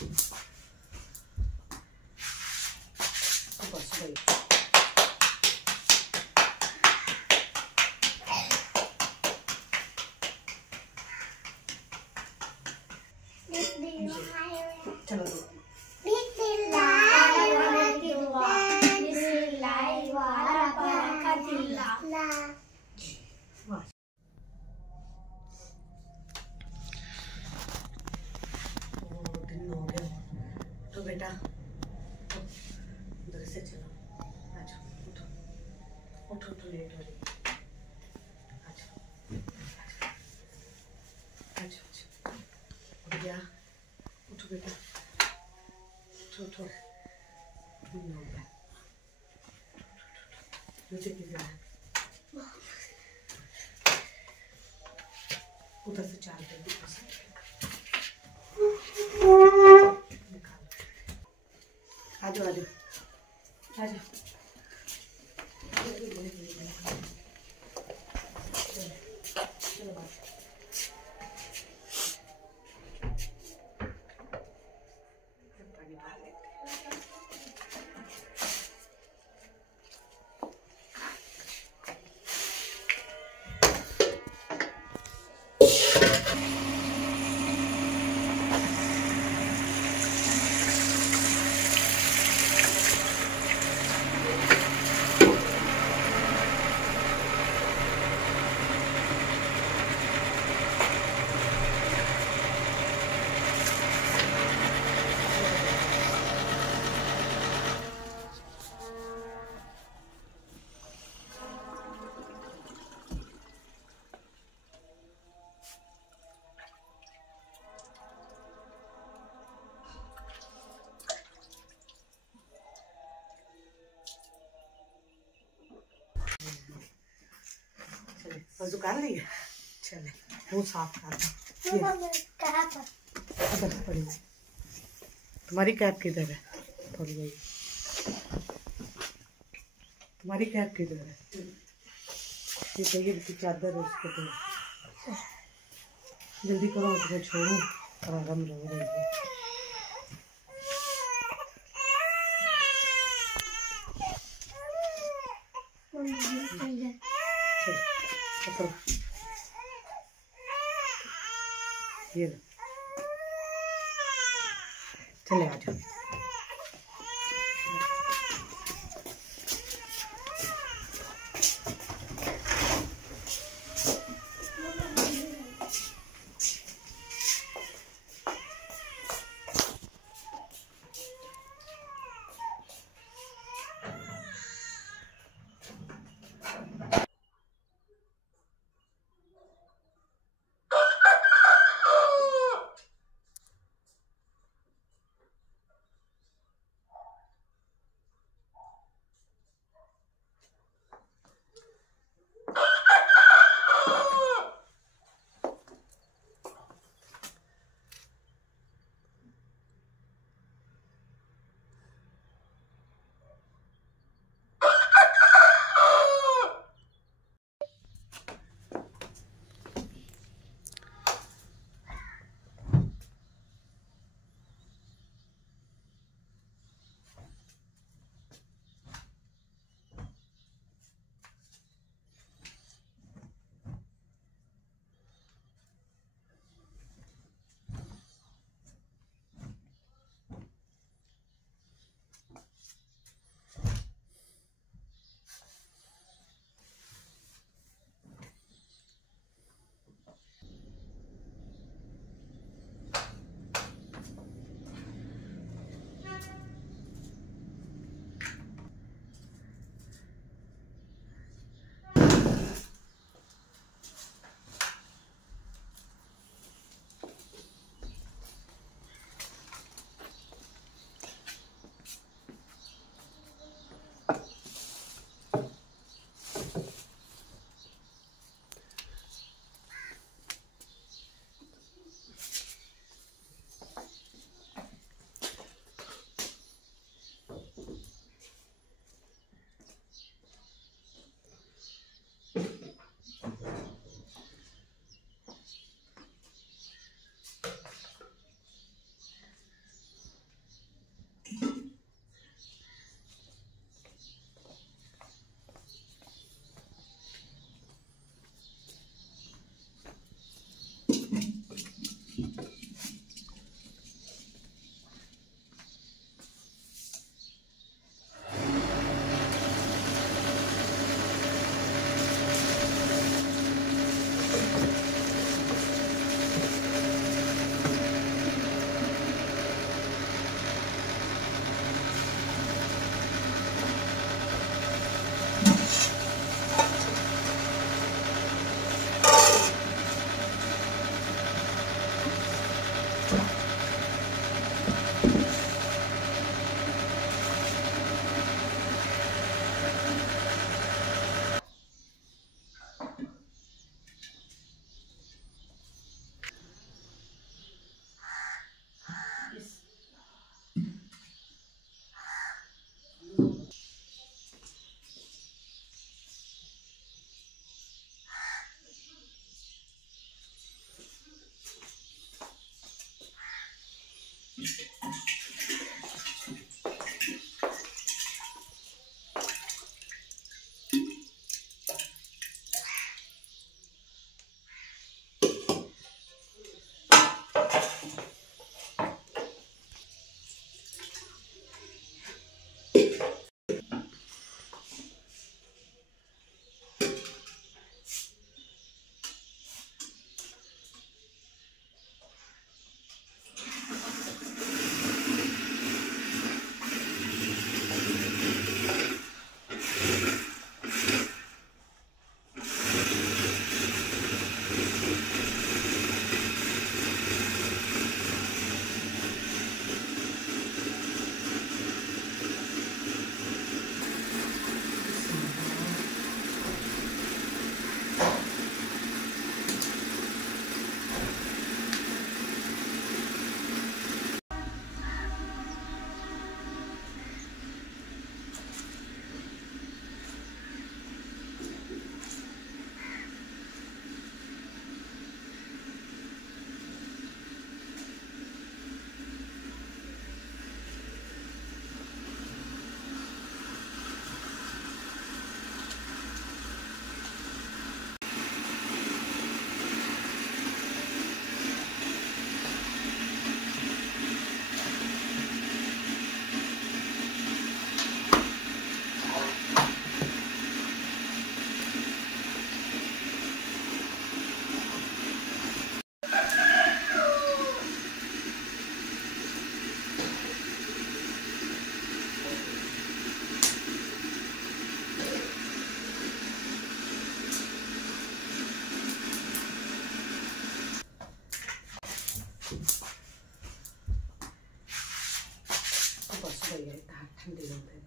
चलो तो बेटा उधर से चलो, अच्छा उठो उठो उठो, लेट हो रही है, अच्छा अच्छा अच्छा, उठ गया, उठो बेटा, उठो उठो, दिन हो गया, नीचे गिर गया, उधर से चाल दे, आजो आजो आजो, चलो बात, पानी भर लेते हैं। वजू कर लिया, चले मुँह साफ कर दो, पड़ी तुम्हारी कैप किधर है, थोड़ी गई, तुम्हारी कैप किधर है, ये चाहिए की चादर है उसको, तो जल्दी करो, उसको छोड़ो, आराम रो रही है। चलो ये चले आ जाओ, सही है, ठंडे होते हैं।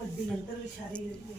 अद्धी अंदर बिछारी हुई है।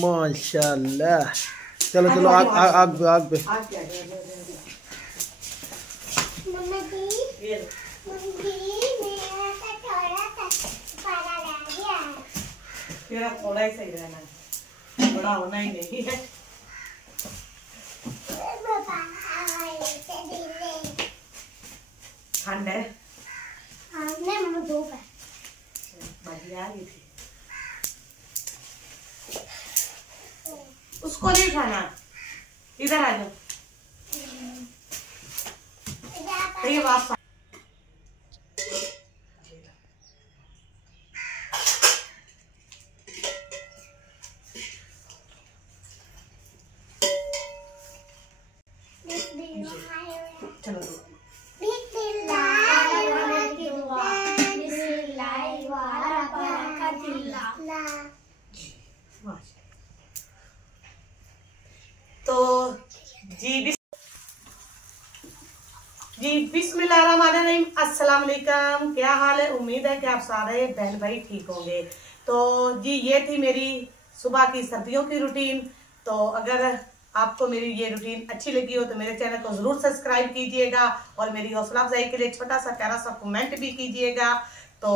माशाल्लाह। चलो चलो आग आग आग पे। तेरा थोड़ा ही सही रहना, बड़ा होना ही नहीं है। ठंड है, बढ़िया आ गई थी। उसको नहीं खाना, इधर आ जाओ। ये बात चलो तो जी बिस्मिल्लाहिर्रहमानिर्रहीम, अस्सलाम वालेकुम। क्या हाल है? उम्मीद है कि आप सारे बहन भाई ठीक होंगे। तो जी ये थी मेरी सुबह की सर्दियों की रूटीन। तो अगर आपको मेरी ये रूटीन अच्छी लगी हो तो मेरे चैनल को जरूर सब्सक्राइब कीजिएगा और मेरी हौसला अफजाई के लिए छोटा सा प्यारा सा कमेंट भी कीजिएगा। तो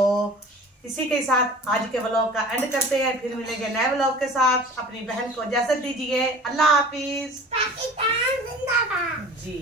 इसी के साथ आज के व्लॉग का एंड करते हैं, फिर मिलेंगे नए व्लॉग के साथ। अपनी बहन को इजाजत दीजिए, अल्लाह हाफिज जी।